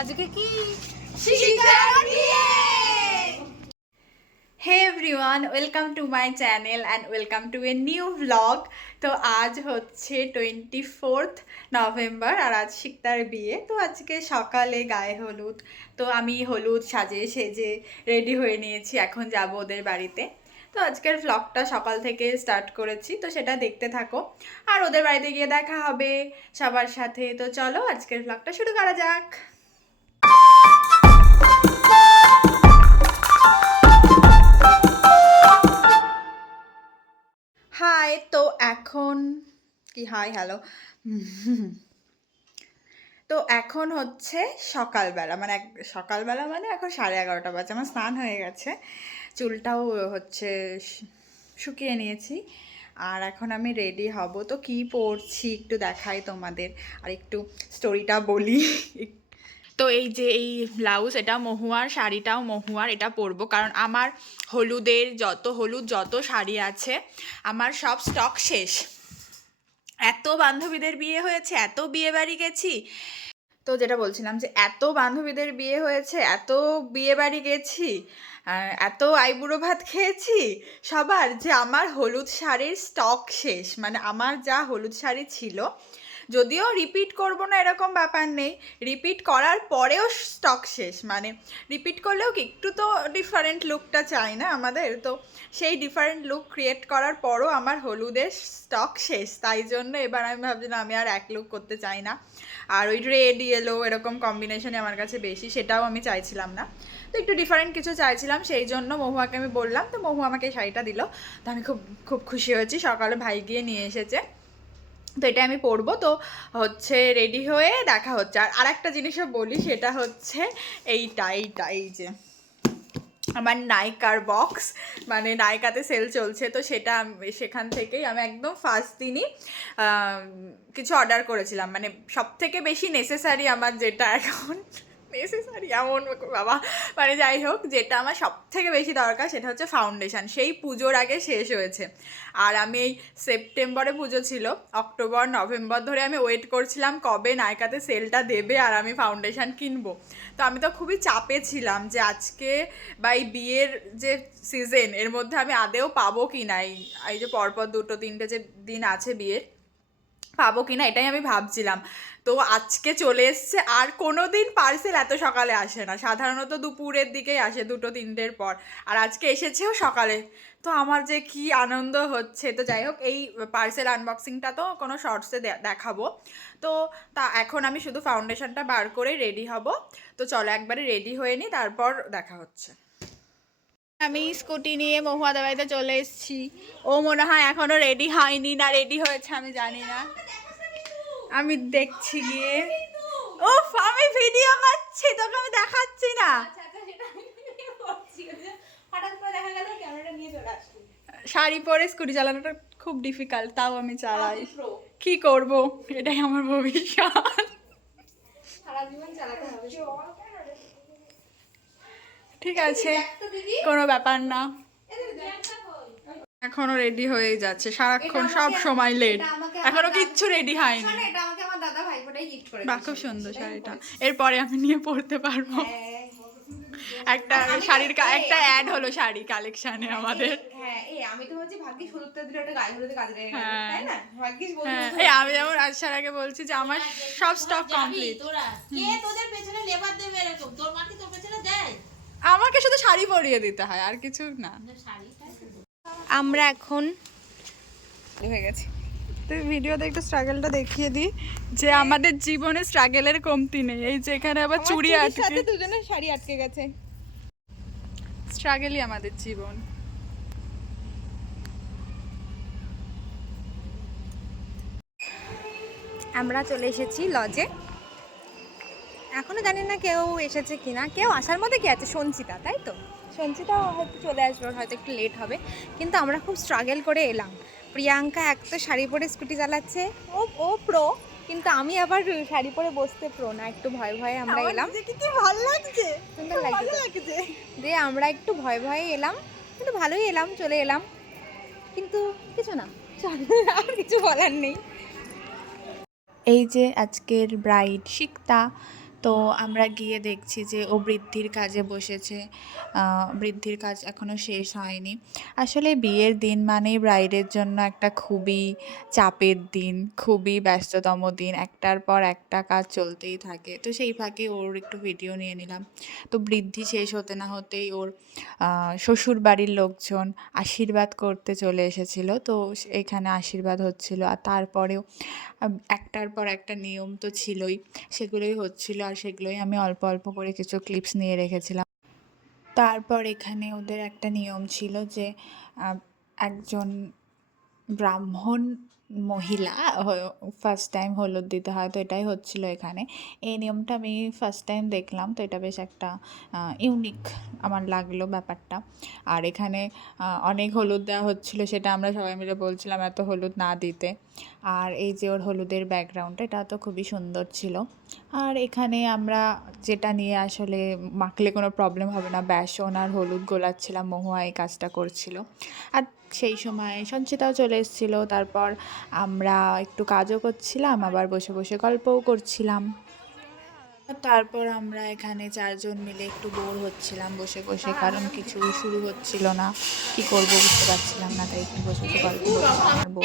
আজকে কি শিকার বিয়ে। Hey everyone, welcome to my channel and welcome to a new blog. তো আজ হচ্ছে 24th নভেম্বর আর আজ শিকদার বিয়ে। তো আজকে সকালে গায়ে হলুদ, তো আমি হলুদ সাজে সেজে রেডি হয়ে নিয়েছি, এখন যাব ওদের বাড়িতে। তো আজকের ভ্লগটা সকাল থেকে স্টার্ট করেছি, তো সেটা দেখতে থাকো আর ওদের বাড়িতে গিয়ে দেখা হবে সবার সাথে। তো চলো আজকের ভ্লগটা শুরু করা যাক। হাই, তো এখন কি হাই হ্যালো তো এখন হচ্ছে সকালবেলা, মানে সকালবেলা মানে এখন 11:30 বাজে। আমার স্নান হয়ে গেছে, চুলটাও হচ্ছে শুকিয়ে নিয়েছি, আর এখন আমি রেডি হব। তো কি পরছি একটু দেখাই তোমাদের, আর একটু স্টোরিটা বলি। তো এই যে এই ব্লাউজ, এটা মহুয়ার, শাড়িটাও মহুয়ার, এটা পরবো কারণ আমার হলুদ যত শাড়ি আছে আমার সব স্টক শেষ। এত বান্ধবীদের বিয়ে হয়েছে, এত বিয়ে বাড়ি গেছি, তো যেটা বলছিলাম যে এত বান্ধবীদের বিয়ে হয়েছে, এত বিয়ে বাড়ি গেছি, এত আইবুড়ো ভাত খেয়েছি সবার, যে আমার হলুদ শাড়ির স্টক শেষ। মানে আমার যা হলুদ শাড়ি ছিল, যদিও রিপিট করব না এরকম ব্যাপার নেই, রিপিট করার পরেও স্টক শেষ। মানে রিপিট করলেও কি একটু তো ডিফারেন্ট লুকটা চাই না আমাদের, তো সেই ডিফারেন্ট লুক ক্রিয়েট করার পরও আমার হলুদের স্টক শেষ। তাই জন্য এবার আমি ভাবছিলাম আমি আর এক লুক করতে চাই না, আর ওই রেড ইয়েলো এরকম কম্বিনেশনে আমার কাছে বেশি, সেটাও আমি চাইছিলাম না। তো একটু ডিফারেন্ট কিছু চাইছিলাম, সেই জন্য মহুয়াকে আমি বললাম, তো মহু আমাকে এই শাড়িটা দিল। তো আমি খুব খুব খুশি হয়েছি, সকালে ভাই গিয়ে নিয়ে এসেছে, তো এটা আমি পরবো। তো হচ্ছে রেডি হয়ে দেখা হচ্ছে। আর একটা জিনিসও বলি, সেটা হচ্ছে এই যে আমার নাইকার বক্স, মানে নাইকাতে সেল চলছে, তো সেটা সেখান থেকেই আমি একদম ফার্স্ট দিনই কিছু অর্ডার করেছিলাম। মানে সব থেকে বেশি নেসেসারি আমার যেটা এখন নেসেসারি এমন বাবা, মানে যাই হোক, যেটা আমার সব থেকে বেশি দরকার সেটা হচ্ছে ফাউন্ডেশন। সেই পুজোর আগে শেষ হয়েছে, আর আমি এই সেপ্টেম্বরে পুজো ছিল, অক্টোবর নভেম্বর ধরে আমি ওয়েট করছিলাম কবে নাইকাতে সেলটা দেবে আর আমি ফাউন্ডেশন কিনবো। তো আমি তো খুবই চাপে ছিলাম যে আজকে বা এই বিয়ের যে সিজন, এর মধ্যে আমি আদেও পাবো কি না, এই যে পরপর 2-3টে যে দিন আছে বিয়ের, পাবো কি না এটাই আমি ভাবছিলাম। তো আজকে চলে এসছে, আর কোনো দিন পার্সেল এত সকালে আসে না, সাধারণত দুপুরের দিকেই আসে, 2-3টের পর, আর আজকে এসেছেও সকালে। তো আমার যে কি আনন্দ হচ্ছে। তো যাই হোক, এই পার্সেল আনবক্সিংটা তো কোনো শর্টসে দেখাবো। তো এখন আমি শুধু ফাউন্ডেশনটা বার করে রেডি হব। তো চলো একবারে রেডি হয়ে নিই, তারপর দেখা হচ্ছে। আমি স্কুটি নিয়ে মহুয়াদের বাড়িতে চলে এসেছি। ও মনে হয় এখনো রেডি হয়নি, না রেডি হয়েছে আমি জানি না, আমি দেখছি গিয়ে। উফ, আমি ভিডিও করছি, তোকে আমি দেখাচ্ছি না। শাড়ি পরে স্কুটি চালানোটা খুব ডিফিকাল্ট, তাও আমি চালাই। কি করব, এটাই আমার ভবিষ্যৎ। ঠিক আছে, কোনো ব্যাপার না। এখনো রেডি হয়ে যাচ্ছে, সারাক্ষণ সব সময় লেট, এখনো কিচ্ছু রেডি হয়নি। বাহ, খুব সুন্দর শাড়িটা, এরপরে আমি নিয়ে পড়তে পারবো। একটা শাড়ির একটা অ্যাড হলো শাড়ি কালেকশনে আমাদের। আমি তো ভাবছি ভাগ্যিস হলুদটা দিলে ওটা গায়ে হলুদে কাজে লেগে গেল, তাই না? ভাগ্যিস বলছি। আমি যেমন আজকের আগে বলছি যে আমার সব স্টক কমপ্লিট। কে তোদের পেছনে লেবার দেবে এরকম? তোর মা কি তোর পেছনে দেয়? আমাকে শুধু শাড়ি পরিয়ে দিতে হয়, আর কিছু না। আমরা এখন হয়ে গেছি। তো ভিডিওতে একটু স্ট্রাগলটা দেখিয়ে দিই, যে আমাদের জীবনে স্ট্রাগলের কমতি নেই। এই যে এখানে আবার চুড়ি আটকে, দুজনের শাড়ি আটকে গেছে, স্ট্রাগলই আমাদের জীবন। আমরা চলে এসেছি লজে, এখনো জানি না কেউ এসেছে কিনা, কেউ আসার মধ্যে কি আছে, সঞ্চিতা, তাই তো সঞ্চিতা হয়তো চলে আসবে, হয়তো একটু লেট হবে, কিন্তু আমরা খুব স্ট্রাগল করে এলাম। প্রিয়াঙ্কা এক তো শাড়ি পরে স্কুটি চালাচ্ছে, ও প্রো, কিন্তু আমি আবার শাড়ি পরে বসতে প্রো না, একটু ভয় ভয়ে আমরা এলাম। কি ভালো লাগছে, সুন্দর লাগছে। দিয়ে আমরা একটু ভয় ভয়ে এলাম, কিন্তু ভালোই এলাম, চলে এলাম, কিন্তু কিছু না, আর কিছু বলার নেই। এই যে আজকের ব্রাইড শিকতা, তো আমরা গিয়ে দেখছি যে ও বৃদ্ধির কাজে বসেছে। বৃদ্ধির কাজ এখনও শেষ হয়নি। আসলে বিয়ের দিন মানেই ব্রাইডের জন্য একটা খুবই চাপের দিন, খুবই ব্যস্ততম দিন। একটার পর একটা কাজ চলতেই থাকে। তো সেই ফাঁকে ওর একটু ভিডিও নিয়ে নিলাম। তো বৃদ্ধি শেষ হতে না হতেই ওর শ্বশুর বাড়ির লোকজন আশীর্বাদ করতে চলে এসেছিল। তো এখানে আশীর্বাদ হচ্ছিল, আর তারপরেও একটার পর একটা নিয়ম তো ছিলই, সেগুলোই হচ্ছিল, আর সেগুলোই আমি অল্প অল্প করে কিছু ক্লিপস নিয়ে রেখেছিলাম। তারপর এখানে ওদের একটা নিয়ম ছিল যে একজন ব্রাহ্মণ মহিলা ফার্স্ট টাইম হলুদ দিতে হয়। তো এটাই হচ্ছিল এখানে। এই নিয়মটা আমি ফার্স্ট টাইম দেখলাম, তো এটা বেশ একটা ইউনিক আমার লাগলো ব্যাপারটা। আর এখানে অনেক হলুদ দেওয়া হচ্ছিল, সেটা আমরা সবাই মিলে বলছিলাম এত হলুদ না দিতে। আর এই যে ওর হলুদের ব্যাকগ্রাউন্ডটা, এটা তো খুবই সুন্দর ছিল। আর এখানে আমরা যেটা নিয়ে আসলে মাখলে কোনো প্রবলেম হবে না, বেসন আর হলুদ গোলাচ্ছিলাম, মহুয়া এই কাজটা করছিল। আর সেই সময় সঞ্চিতাও চলে এসেছিলো। তারপর আমরা একটু কাজও করছিলাম, আবার বসে বসে গল্পও করছিলাম। তারপর আমরা এখানে 4 জন মিলে একটু বোর হচ্ছিলাম বসে বসে, কারণ কিছু শুরু হচ্ছিল না, কি করব বুঝতে পারছিলাম না, তাই একটু বসে বসে গল্প করছিলাম আর বোর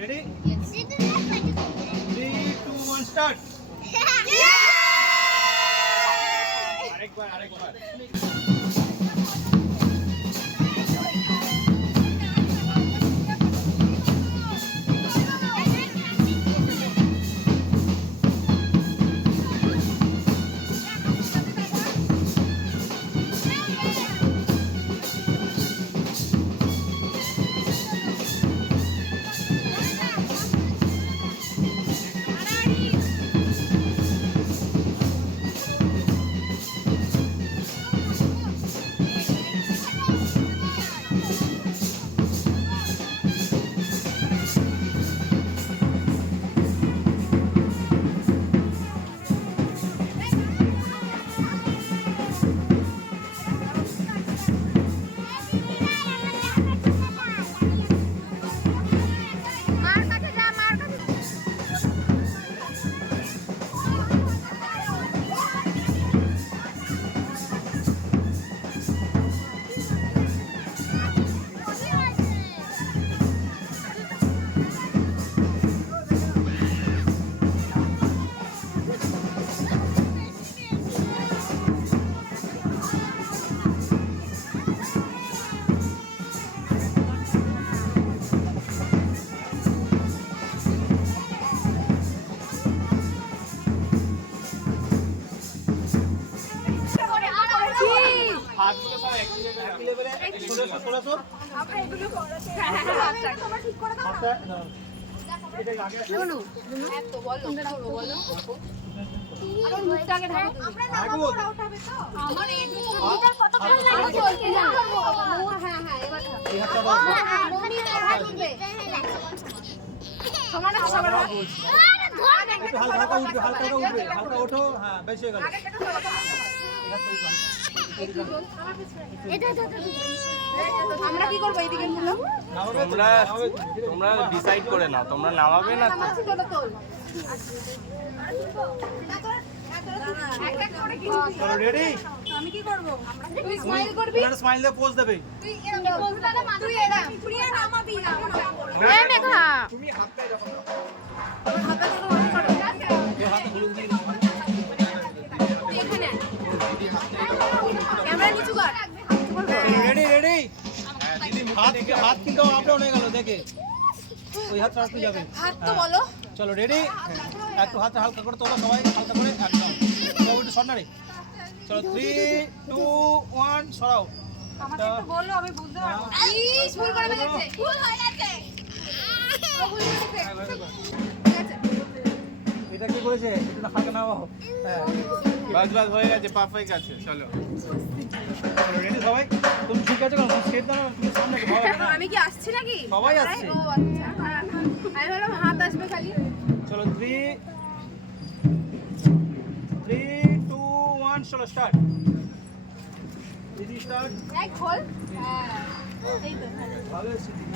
Ready? Yes. 3, 2, 1, start. আরেকবার। হালকা ওঠো, হ্যাঁ বেশি হয়ে গেল। আমরা কি করবো এইদিকে তোমরা ডিসাইড করে নাও, তোমরা নামাবে না রেডি? আমি কি করবো? তুই স্মাইল করবি, স্মাইল দিয়ে পোজ দেবে। তুই এরকম পোজটা মাথায় এরা পুরিয়া নামাবি না। এ মেঘা তুমি হাতটা এরকম ওই হাত রাখতে যাবে। হাত তো বলো। চলো রেডি, একটু হাতটা হালকা করে তোলো সবাই, হালকা করে একদম সবাই একটু সরনারে। চলো 3 2 1 সরাও। আমাকে একটু বলো, আমি বুঝতে পারবো। ইস, ভুল করে ফেলেছে। ভুল হয়ে গেছে। ভুল হয়ে গেছে। ঠিক আছে। এটা কি করেছে? এটা হালকা নাও। হ্যাঁ বাস হয়ে গেছে, পারফেক্ট আছে। চলো চলো রেডি সবাই। তুমি ঠিক আছে, কোনো স্টেপ দাও না, তুমি সামনে ভালো না। আমি কি আসছি নাকি? সবাই আসছে। ও আচ্ছা। আমি ভাবলাম হাত আসবে খালি। চলো 3 2 1 চলো স্টার্ট। দিদি স্টার্ট। এই খোল। হ্যাঁ। এই তো। ভালো এসেছে দিদি।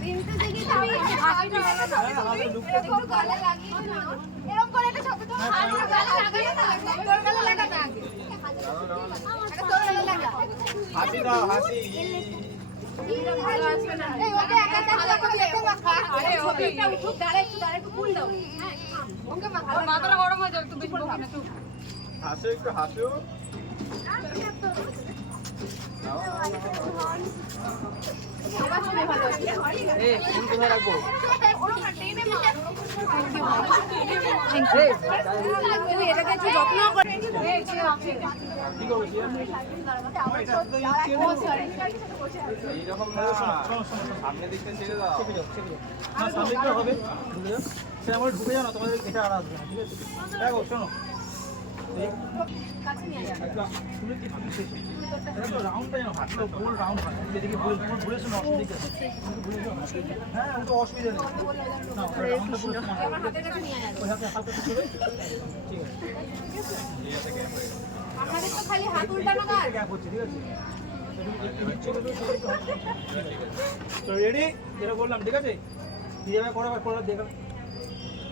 তিনটে থেকে তুমি হাতটা ভালো ছবি তুলবি। এরকম গালে লাগিয়ে দিও না। এরকম করে একটা ছবি তুলবি। হাতটা গালে লাগালে না। তোর গালে লাগা না আগে। আগে তোর গালে লাগা। হাসি দাও, হাসি। ভালো আসবে না। এই ওকে একা একা ভালো করে দেখো। আরে ছবিটা উঠুক, দাঁড়া একটু ফুল দাও। হ্যাঁ। ওকে মাথাটা গরম হয়ে যাবে, একটু বেশি বকো না তুই। হাসো একটু, হাসো। আবার ছবি ভালো আসবে। এই ফোন কোথায় রাখবো? ওরকম টেনে মার। তুমি এটাকে একটু যত্ন করে। কি করবো এইরকম না, সামনে দিকটা ছেড়ে দাও। চেপে যাও, চেপে যাও। না সামনে দিকে হবে, ঢুকে যাও। সে আমার ঢুকে যাও না, তোমাদের এটা আর আসবে না, ঠিক আছে? দেখো শোনো, এই কাছে নিয়ে যা। একটা তুমি কি করছো? এটা তো রাউন্ডটা যেন হাতটা গোল রাউন্ড হয়, যেদিকে বলে তোমার ঘুরেছো না অসুবিধা আছে, কিন্তু ঘুরেছো না। হ্যাঁ ওটা অসুবিধা নেই। না রাউন্ডটা পুরো সমান। আমার হাতের কাছে নিয়ে যা। ওই হাতে হালকা করে ঠিক আছে। আমাদের তো খালি হাত উল্টানো কাজ। গ্যাপ হচ্ছে, ঠিক আছে? তো রেডি, যেটা বললাম, ঠিক আছে? কিভাবে করে করে দেখো।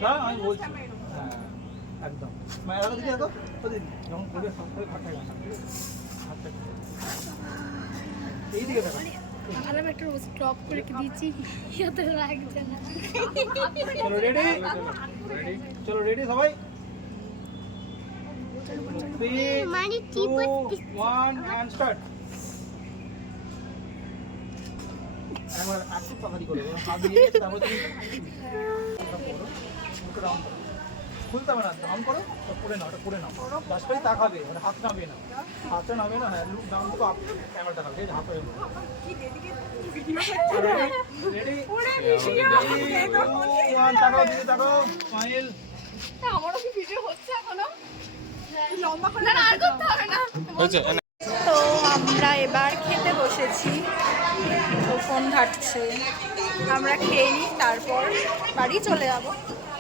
হ্যাঁ আমি বলছি। হ্যাঁ একদম। মানে দেখো দিদি, দেখো ও দিদি যখন করবে সবসময় ঘরটা গেছে। এই দিকে দেখো। আরে একটু স্টপ করে কি দিচ্ছি, এত লাগছে না। চলো রেডি, চলো রেডি সবাই। 3 2 1 and start. একবার একটু তাড়াতাড়ি করে হাত দিয়ে তারপর তুমি খুলতে হবে না, ডাউন করো, পড়ে নাও, ওটা পড়ে নাও, বাস করে তাকাবে, মানে হাত নামবে না, হাতটা নামবে না। হ্যাঁ লুক ডাউন তো ক্যামেরা দেখাবে, এই যে হাত রেডি তাকাও দিদি, তাকাও স্মাইল। আমারও কি ভিডিও হচ্ছে এখনো? লম্বা করে না, আর করতে হবে না। হয়েছে? তো আমরা এবার খেতে বসেছি, তো ফোন ঘাটছে, আমরা খেয়ে নিই তারপর বাড়ি চলে যাবো।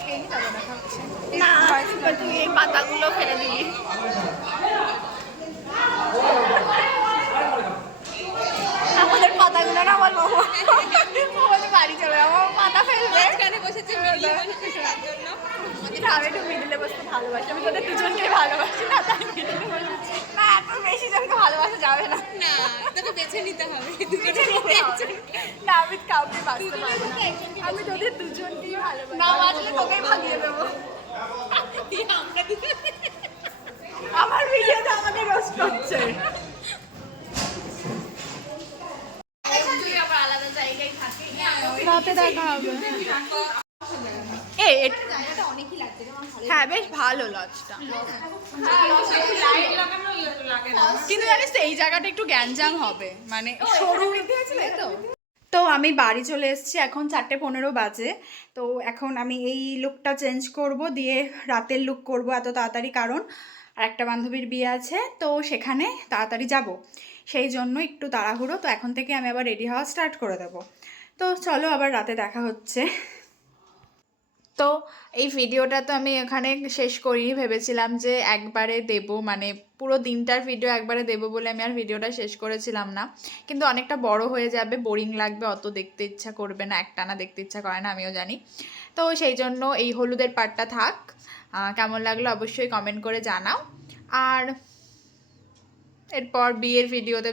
খেয়ে নিই তারপর দেখা হচ্ছে। না, তুই এই পাতাগুলো ফেলে দিবি। আমাদের পাতাগুলো না আমার বাবা আমাদের বাড়ি চলে যাবো, পাতা ফেলবে। এখানে বসেছে আমি একটু মিডিলে বসতে ভালোবাসি, আমি তোদের দুজনকে ভালোবাসি না, তাই মিডিলে বসেছি। না এত বেশি জনকে ভালোবাসা যাবে না, না তোকে বেছে নিতে হবে। না আমি কাউকে বাঁচতে পারবো না, আমি তোদের দুজনকেই ভালোবাসি। না বাঁচলে তোকেই ভাগিয়ে দেবো। আমার ভিডিওতে আমাকে রোস্ট করছে। রাতে দেখা হবে। হ্যাঁ বেশ ভালো লজটা, কিন্তু জানিস তো এই জায়গাটা একটু গ্যাঞ্জাম হবে, মানে সরু তো। তো আমি বাড়ি চলে এসেছি, এখন 4:15 বাজে। তো এখন আমি এই লুকটা চেঞ্জ করব, দিয়ে রাতের লুক করব এত তাড়াতাড়ি, কারণ আর একটা বান্ধবীর বিয়ে আছে, তো সেখানে তাড়াতাড়ি যাব, সেই জন্য একটু তাড়াহুড়ো। তো এখন থেকে আমি আবার রেডি হওয়া স্টার্ট করে দেবো। তো চলো আবার রাতে দেখা হচ্ছে। তো এই ভিডিওটা তো আমি এখানে শেষ করিনি, ভেবেছিলাম যে একবারে দেব, মানে পুরো দিনটার ভিডিও একবারে দেব বলে আমি আর ভিডিওটা শেষ করেছিলাম না, কিন্তু অনেকটা বড় হয়ে যাবে, বোরিং লাগবে, অত দেখতে ইচ্ছা করবে না, একটানা দেখতে ইচ্ছা করে না, আমিও জানি। তো সেই জন্য এই হলুদের পার্টটা থাক। কেমন লাগলো অবশ্যই কমেন্ট করে জানাও। আর এরপর বিয়ের ভিডিওতে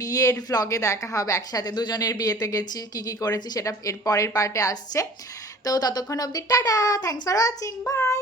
বিয়ের ভ্লগে দেখা হবে একসাথে, দুজনের বিয়েতে গেছি, কি কি করেছি সেটা এর পরের পার্টে আসছে। তো ততক্ষণ অবধি টাটা, থ্যাঙ্কস ফর ওয়াচিং, বাই।